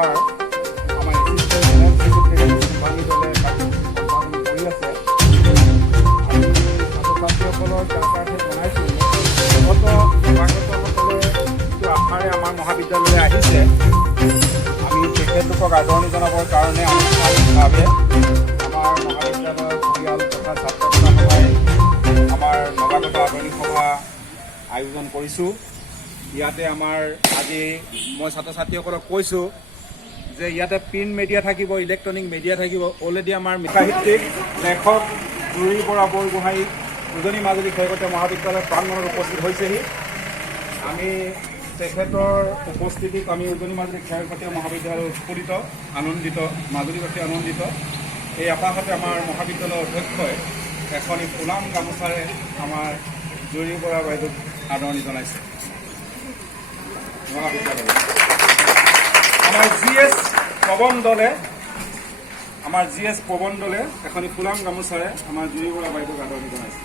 সভাৰ আমাৰ assistant general secretary company দলে সম্পাদন কৰি আছে। আমি ছাত্ৰ-ছাত্ৰীসকলৰ যাতায়াতে জনাইছোঁ বিগত সভাগতসকলে যিটো আশাৰে আমাৰ মহাবিদ্যালয়লৈ আহিছে, আমি তেখেতলোকক আদৰণি জনাবৰ কাৰণে আনুষ্ঠানিকভাৱে আমাৰ মহাবিদ্যালয়ৰ পৰিয়াল তথা ছাত্ৰ সভাই আমাৰ নৱাগত আদৰণি সভা আয়োজন কৰিছোঁ। ইয়াতে আমাৰ আজি মই ছাত্ৰ ছাত্ৰীসকলক কৈছোঁ যে ইয়াতে প্ৰিণ্ট মিডিয়া থাকিব, ইলেক্ট্ৰনিক মিডিয়া থাকিব। অলৰেডি আমাৰ সাহিত্যিক লেখক জুৰি বৰা বৰগোহাঁই উজনি মাজুলী খেলকটীয়া মহাবিদ্যালয়ৰ প্ৰাংগণত উপস্থিত হৈছেহি। আমি তেখেতৰ উপস্থিতিক আমি উজনি মাজুলী খেলকটীয়া মহাবিদ্যালয় উৎফুল্লিত, আনন্দিত, মাজুলীবাসী আনন্দিত। এই আপাহতে আমাৰ মহাবিদ্যালয়ৰ অধ্যক্ষই এখনি ফুলাম গামোচাৰে আমাৰ জুৰি বৰা বাইদেউক আদৰণি জনাইছে। আমাৰ জি এছ পৱন দলে এখনি ফুলাম গামোচাৰে আমাৰ জুৰি বৰা বাইদেউক আদৰণি জনাইছে।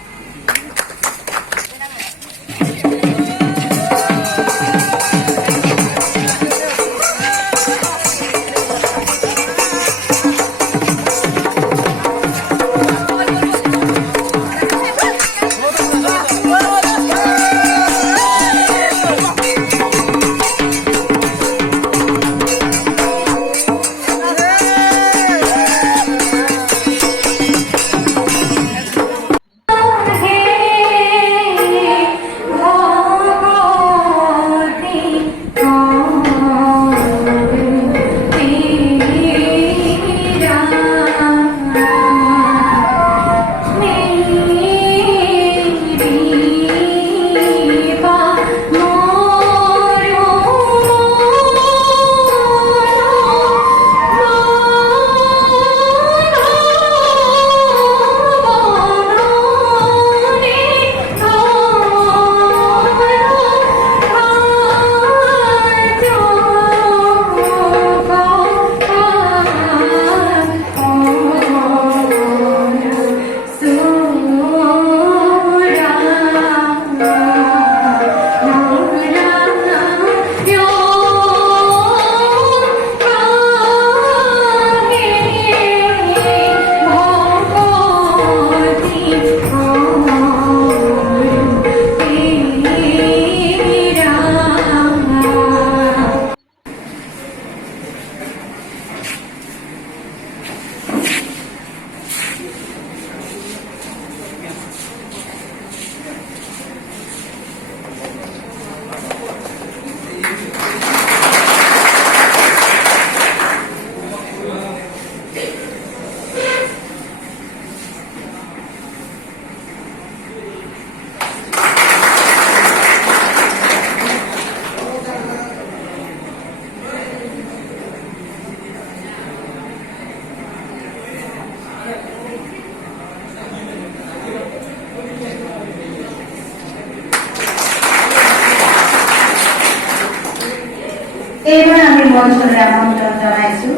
এইবাৰ আমি মঞ্চলৈ আমন্ত্ৰণ জনাইছোঁ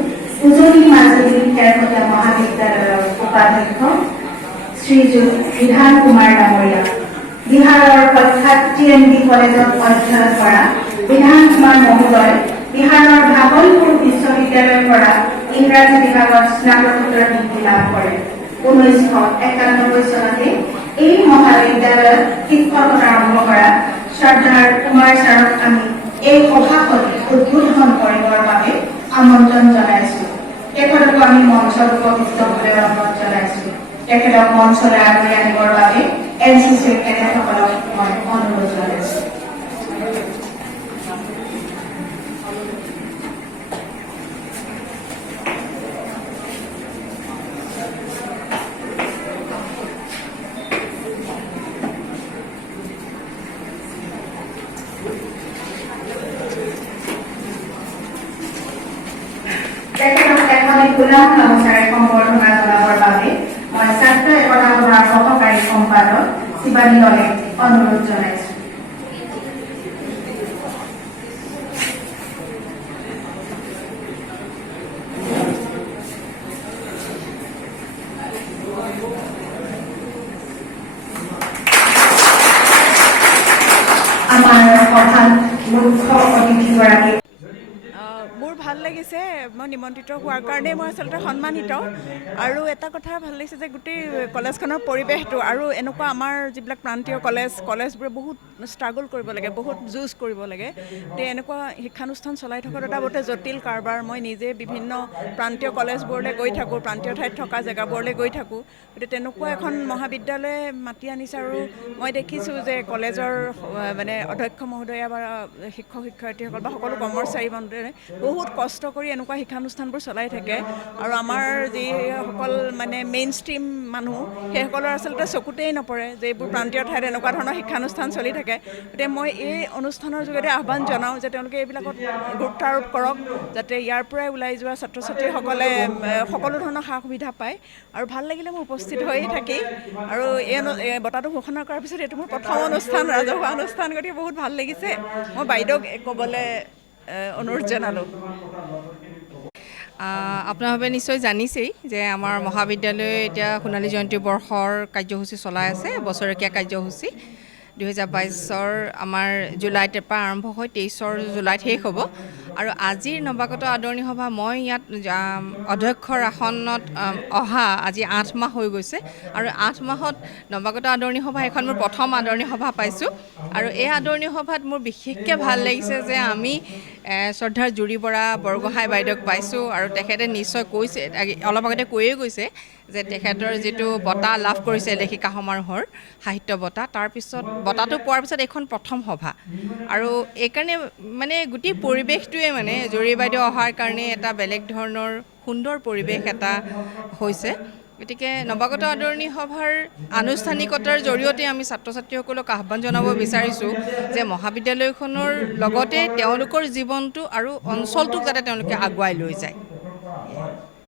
উজনি মাজুলী খেলকটীয়া মহাবিদ্যালয়ৰ উপাধ্যক্ষ শ্ৰীযুত বিধান কুমাৰ ডাঙৰীয়া, বিহাৰৰ প্ৰখ্যাত TNB কলেজত অধ্যয়ন কৰা বিধান কুমাৰ মহোদয় বিহাৰৰ ভাগলপুৰ বিশ্ববিদ্যালয়ৰ পৰা ইংৰাজী বিভাগত স্নাতকোত্তৰ ডিগ্ৰী লাভ কৰে। 1991 চনতে এই মহাবিদ্যালয়ত শিক্ষকতা আৰম্ভ কৰা শ্ৰদ্ধাৰ কুমাৰ ছাৰক আমি এই সভাখনি উদ্বোধন কৰিবৰ বাবে আমন্ত্ৰণ জনাইছোঁ। তেখেতকো আমি মঞ্চত উপস্থিত হ'বলৈ অনুৰোধ জনাইছোঁ। তেখেতক মঞ্চলৈ আগুৱাই আনিবৰ বাবে NCCৰ কেডেটসকলক মই অনুৰোধ জনাইছোঁ। ফুলাম গামোচাৰে সম্বৰ্ধনা জনাবৰ বাবে মই ছাত্ৰ একতা সভাৰ সহকাৰী সম্পাদক শিৱানী দলে অনুৰোধ জনাইছোঁ। মোৰ ভাল লাগিছে মই নিমন্ত্ৰিত হোৱাৰ কাৰণে মই আচলতে সন্মানিত আৰু এটা কথা ভাল লাগিছে যে গোটেই কলেজখনৰ পৰিৱেশটো আৰু এনেকুৱা আমাৰ যিবিলাক প্ৰান্তীয় কলেজবোৰে বহুত ষ্ট্ৰাগল কৰিব লাগে, বহুত যুঁজ কৰিব লাগে। তে এনেকুৱা শিক্ষানুষ্ঠান চলাই থকাটো এটা বহুতে জটিল কাৰবাৰ। মই নিজে বিভিন্ন প্ৰান্তীয় কলেজবোৰলৈ গৈ থাকোঁ, প্ৰান্তীয় ঠাইত থকা জেগাবোৰলৈ গৈ থাকোঁ। গতিকে তেনেকুৱা এখন মহাবিদ্যালয়ে মাতি আনিছে আৰু মই দেখিছোঁ যে কলেজৰ মানে অধ্যক্ষ মহোদয়া বা শিক্ষক শিক্ষয়িত্ৰীসকল বা সকলো কৰ্মচাৰী বন্ধুৱে বহুত কষ্ট কৰি এনেকুৱা শিক্ষানুষ্ঠানবোৰ চলাই থাকে আৰু আমাৰ যিসকল মানে মেইন ষ্ট্ৰীম মানুহ সেইসকলৰ আচলতে চকুতেই নপৰে যে এইবোৰ প্ৰান্তীয় ঠাইত এনেকুৱা ধৰণৰ শিক্ষানুষ্ঠান চলি থাকে। গতিকে মই এই অনুষ্ঠানৰ যোগেদি আহ্বান জনাওঁ যে তেওঁলোকে এইবিলাকত গুৰুত্ব আৰোপ কৰক, যাতে ইয়াৰ পৰাই ওলাই যোৱা ছাত্ৰ ছাত্ৰীসকলে সকলো ধৰণৰ সা সুবিধা পায়। আৰু ভাল লাগিলে মোৰ উপস্থিত হৈয়ে থাকি আৰু এই বঁটাটো ঘোষণা কৰাৰ পিছত এইটো মোৰ প্ৰথম অনুষ্ঠান, ৰাজহুৱা অনুষ্ঠান, গতিকে বহুত ভাল লাগিছে। মই বাইদেউক ক'বলৈ অনুৰোধ জনালোঁ। আপোনালোকে নিশ্চয় জানিছেই যে আমাৰ মহাবিদ্যালয়ে এতিয়া সোণালী জয়ন্তী বৰ্ষৰ কাৰ্যসূচী চলাই আছে, বছৰেকীয়া কাৰ্যসূচী। 2022 আমাৰ জুলাইৰ পৰা আৰম্ভ হৈ 23 জুলাইত শেষ হ'ব। আৰু আজিৰ নৱাগত আদৰণি সভা মই ইয়াত অধ্যক্ষৰ আসনত অহা আজি 8 মাহ হৈ গৈছে আৰু 8 মাহত নৱাগত আদৰণি সভা এখন মোৰ প্ৰথম আদৰণি সভা পাইছোঁ। আৰু এই আদৰণি সভাত মোৰ বিশেষকৈ ভাল লাগিছে যে আমি শ্ৰদ্ধাৰ জুৰি বৰা বৰগোহাঁই বাইদেউক পাইছোঁ আৰু তেখেতে নিশ্চয় কৈছে, অলপ আগতে কৈয়ে গৈছে যে তেখেতৰ যিটো বঁটা লাভ কৰিছে লেখিকা সমাৰোহৰ সাহিত্য বঁটা, তাৰপিছত বঁটাটো পোৱাৰ পিছত এইখন প্ৰথম সভা আৰু এইকাৰণে মানে গোটেই পৰিৱেশটোৱে মানে জুৰি বাইদেউ অহাৰ কাৰণে এটা বেলেগ ধৰণৰ সুন্দৰ পৰিৱেশ এটা হৈছে। গতিকে নৱাগত আদৰণি সভাৰ আনুষ্ঠানিকতাৰ জৰিয়তে আমি ছাত্ৰ ছাত্ৰীসকলক আহ্বান জনাব বিচাৰিছোঁ যে মহাবিদ্যালয়খনৰ লগতে তেওঁলোকৰ জীৱনটো আৰু অঞ্চলটোক যাতে তেওঁলোকে আগুৱাই লৈ যায়।